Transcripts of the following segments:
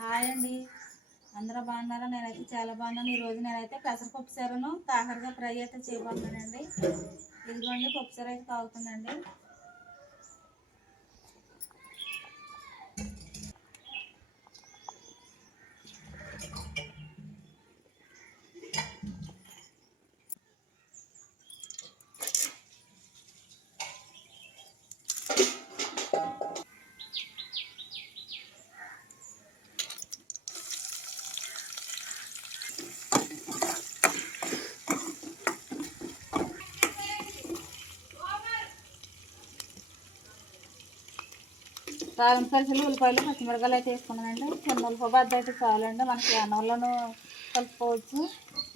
Hi అండి. అందరూ బాగున్నారా? నేనైతే చాలా బాగున్నాను. ఈరోజు నేనైతే పెసరపప్పు సారను తాహరగా ఫ్రై అయితే చేయబోతున్నానండి. ఇదిగోండి పప్పు సార అయితే కాగుతుందండి కారం కలిసి ఉల్లిపాయలు పచ్చిమిరకాయలు అయితే వేసుకున్నానండి. చిన్న ఉల్లిపాయ అయితే చాలండి. మనకి అన్నంలోనూ కలుపుకోవచ్చు.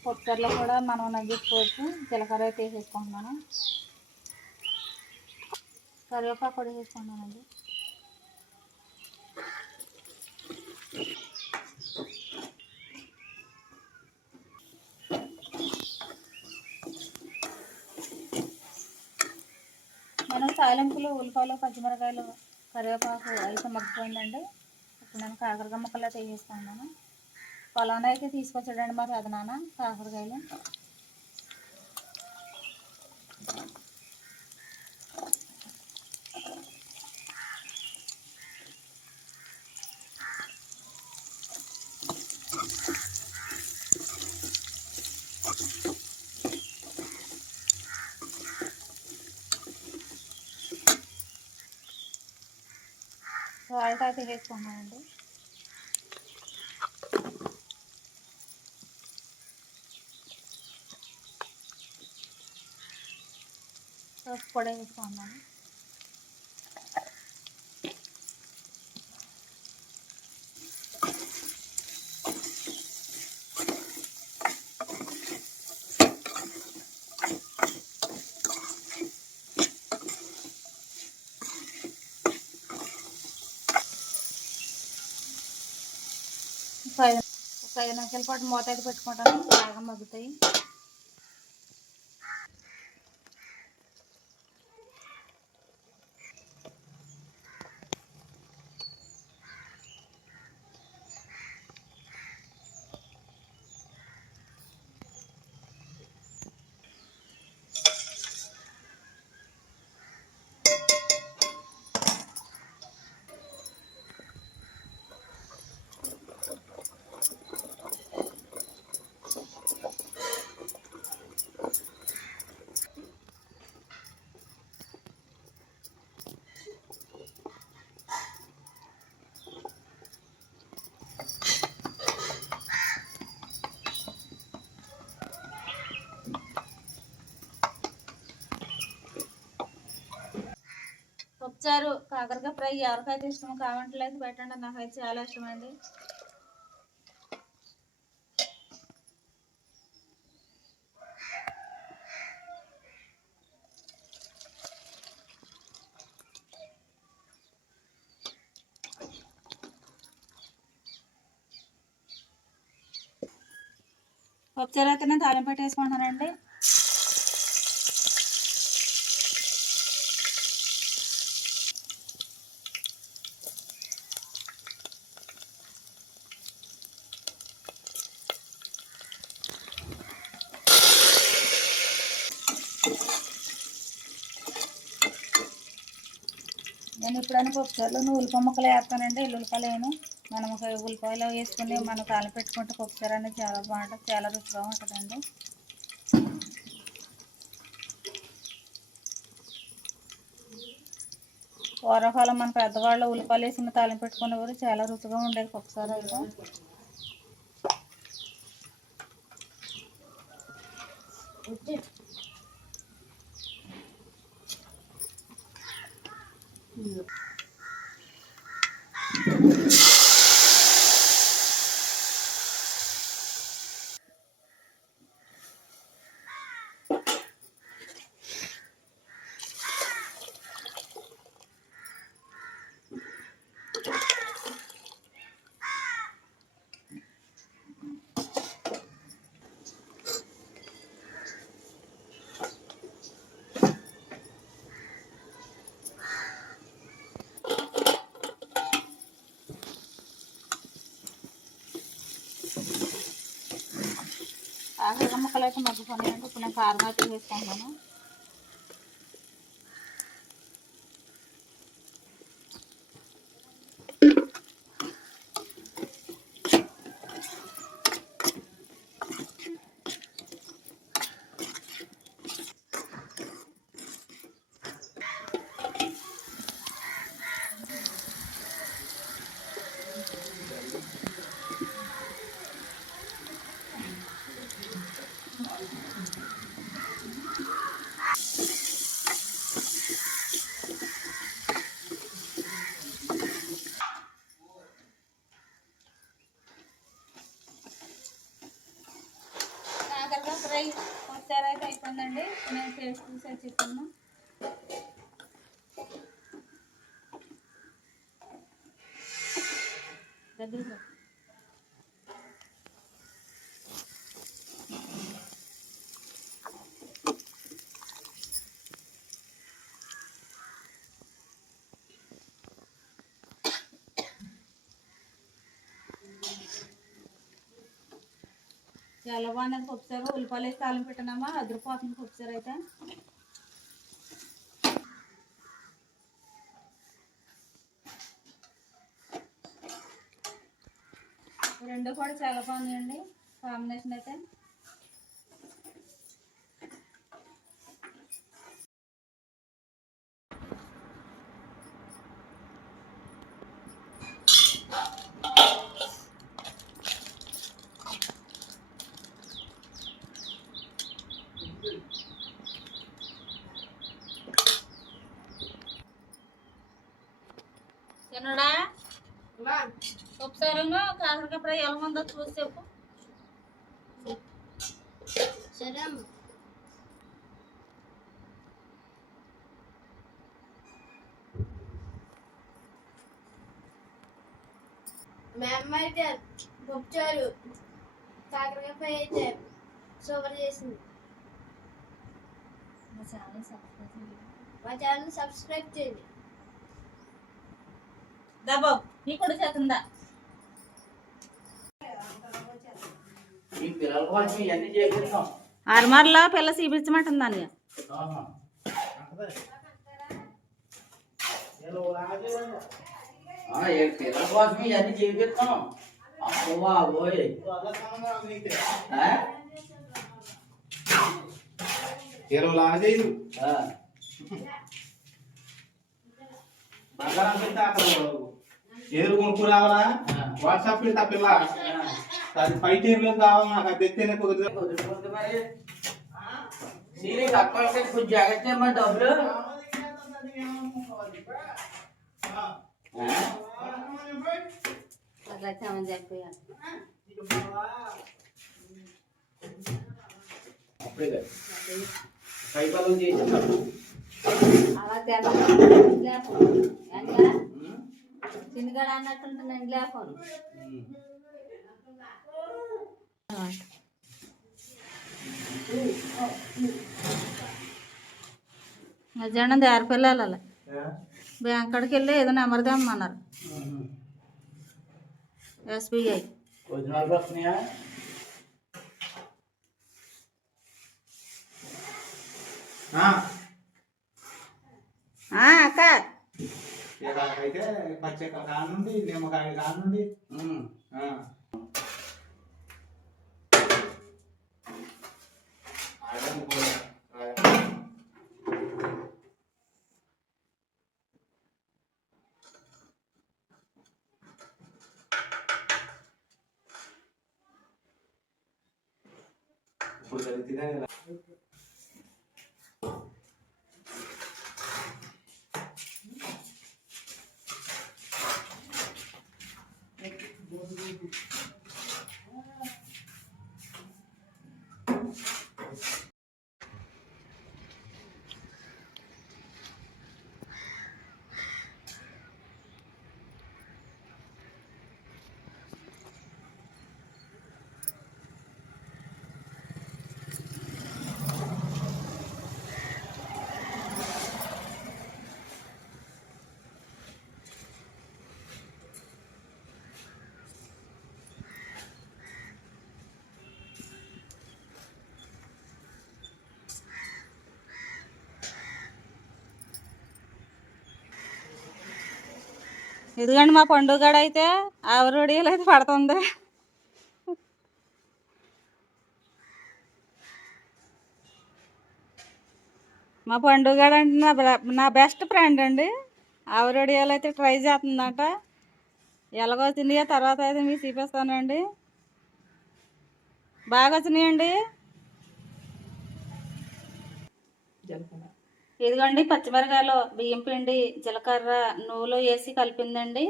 పప్పుకర్రలో కూడా మనం నగ్గించుకోవచ్చు. జీలకర్ర అయితే వేసేసుకుంటున్నాను. కరివేపాకు కూడా వేసుకుంటున్నానండి. మనం తాలింపులు ఉల్లిపాయలు పచ్చిమిరకాయలు కరివేపాకు అయితే మగ్గిపోయిందండి. ఇప్పుడు నేను కాకరకాయ ముక్కలు అయితే వేసేసుకున్నాను పొలం అయితే తీసుకొచ్చాడండి మా పెదనాన్న కాకరకాయలు. సాల్ట్ అయితే వేసుకున్నానండి పొడి కూడా వేసుకున్నాను ఒక ఐదు ఒక పాటు మూత పెట్టుకుంటాను. బాగా మగ్గుతాయి. ఇచ్చారు. కాకరకాయ ఫ్రై ఎవరికైతే ఇష్టమో కామెంట్లో అయితే పెట్టండి. నాకైతే చాలా ఇష్టమండి. అండి పప్పుచారు అయితే నేను తాలింపు పెట్టేసుకుంటానండి నేను ఎప్పుడైనా పప్పుచారులో ఉల్లిపాయ ముక్కలు వేస్తానండి. ఉల్లిపాయలు వేయను. మనం ఒక ఉల్లిపాయలు వేసుకుని మనం కాలు పెట్టుకుంటే పప్పుచారు అనేది చాలా బాగుంటుంది. చాలా రుచిగా ఉంటుందండి. పూర్వకాలం మన పెద్దవాళ్ళు ఉల్లిపాయలు వేసిన తాలింపు పెట్టుకునేవారు. చాలా రుచిగా ఉండేది పప్పుచారు అయితే. కాకరకాయ ముక్కలు అయితే మగ్గిపోయినాయండి. ఇప్పుడు నేను కారం అయితే వేసుకుంటాను కాకరకాయ ఫ్రై ఒకసారి అయితే అయిపోయిందండి. నేను టేస్ట్ చూసి చెప్పాను. దగ్గర చాలా బాగుంది పప్పుసారు ఉల్లిపాయలు వేసి తాళం పెట్టినామా అదిరిపోతుంది పప్పుసారు అయితే. రెండు కూడా చాలా బాగుందండి కాంబినేషన్ అయితే. పప్పుసారును కాకరకాయ ఫ్రై ఎలా ఉందో చూసి చెప్పు. సరే మా అయితే పప్పుచారు కాకరకాయ ఫ్రై అయితే సూపర్ చేసింది. మా ఛానల్ సబ్స్క్రైబ్ చేయండి. దబాబు నీ కూడా చేతుందా అరమర్లో పిల్ల చూపించమంటుంది దాన్ని ఆ, ఈ పిల్లల కోసం ఇవన్నీ చేపిస్తాం అమ్మో బాబోయ్ ఆ? ఇరవై లాగా చేయదు ఆ, బంగారం పెడితే అక్కడ ఏరు కొనుక్కు రావాలా వాట్సాప్ పెడితే ఆ పిల్ల అది పై టైర్లో కావాలి? నాకు అది తెస్తేనే కుదరదు మరి. సీరీ తక్కువ అయితే కొంచెం జాగ్రత్త డబ్బులు. ఆ? అట్లా చామని చెప్పాను అప్పుడే కదా. పై పనులు చేసినప్పుడు అలా తెల్ల చిన్నగడ అన్నట్టుంటుందండి లేకపోను మధ్యాహ్నం దారి పిల్లలు బ్యాంక్ కాడికి వెళ్ళి ఏదో నెంబర్ తెమ్మన్నారు ఎస్బీఐ. అక్క. అయితే పచ్చక్కల కానుండి నిమ్మకాయ కానుండి da ritirare la... ఇదిగోండి మా పండుగ అయితే ఆవిరొడియలు అయితే పడుతుంది. మా పండుగ అంటే నా నా బెస్ట్ ఫ్రెండ్ అండి. ఆవిరొడియాలు అయితే ట్రై చేస్తుందట. ఎలాగో వచ్చినాయో తర్వాత అయితే మీకు చూపిస్తానండి. బాగా వచ్చినాయండి. ఇదిగోండి పచ్చిమిరకాయలు బియ్యం పిండి జీలకర్ర నువ్వులు వేసి కలిపిందండి.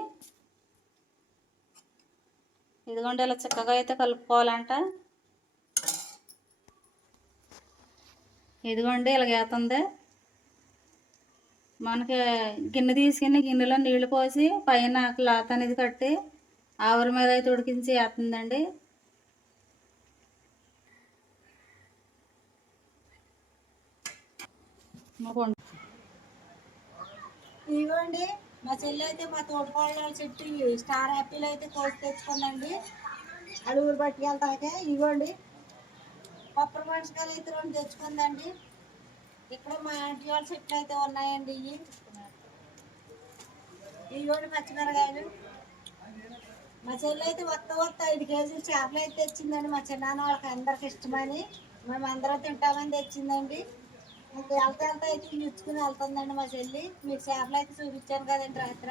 ఇదిగోండి ఇలా చిక్కగా అయితే కలుపుకోవాలంట. ఇదిగోండి ఇలాగేతుంది మనకి గిన్నె తీసుకుని గిన్నెలో నీళ్ళు పోసి పైన క్లాత్ అనేది కట్టి ఆవిరి మీద అయితే ఉడికించి వేస్తుందండి మా పండు ఇవ్వండి మా చెల్లి అయితే మా తోటకోళ్ళ చెట్టు స్టార్ యాపిల్ అయితే కోసి తెచ్చుకుందండి అడుగులు పట్టుకెళ్తాకే ఇవ్వండి కొబ్బరి మనుషులు అయితే రెండు తెచ్చుకుందండి. ఇక్కడ మా ఆంటీ వాళ్ళ చెట్లు అయితే ఉన్నాయండి ఇవి. ఇవ్వండి పచ్చిమిరకాయలు. మా చెల్లి అయితే వత్త వత్త ఐదు కేజీలు చేపలు అయితే తెచ్చిందండి మా చిన్నాన్న వాళ్ళకి అందరికి ఇష్టమని. మేము అందరం తింటామని తెచ్చిందండి. వెళ్తా వెళ్తా అయితే ఇచ్చుకుని వెళ్తుందండి మా చెల్లి. మీకు చేపలు అయితే చూపించాను కదండి రాత్ర.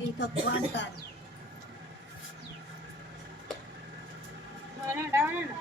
ఇది తక్కువ అంటారు. అవునండి, అవునండి.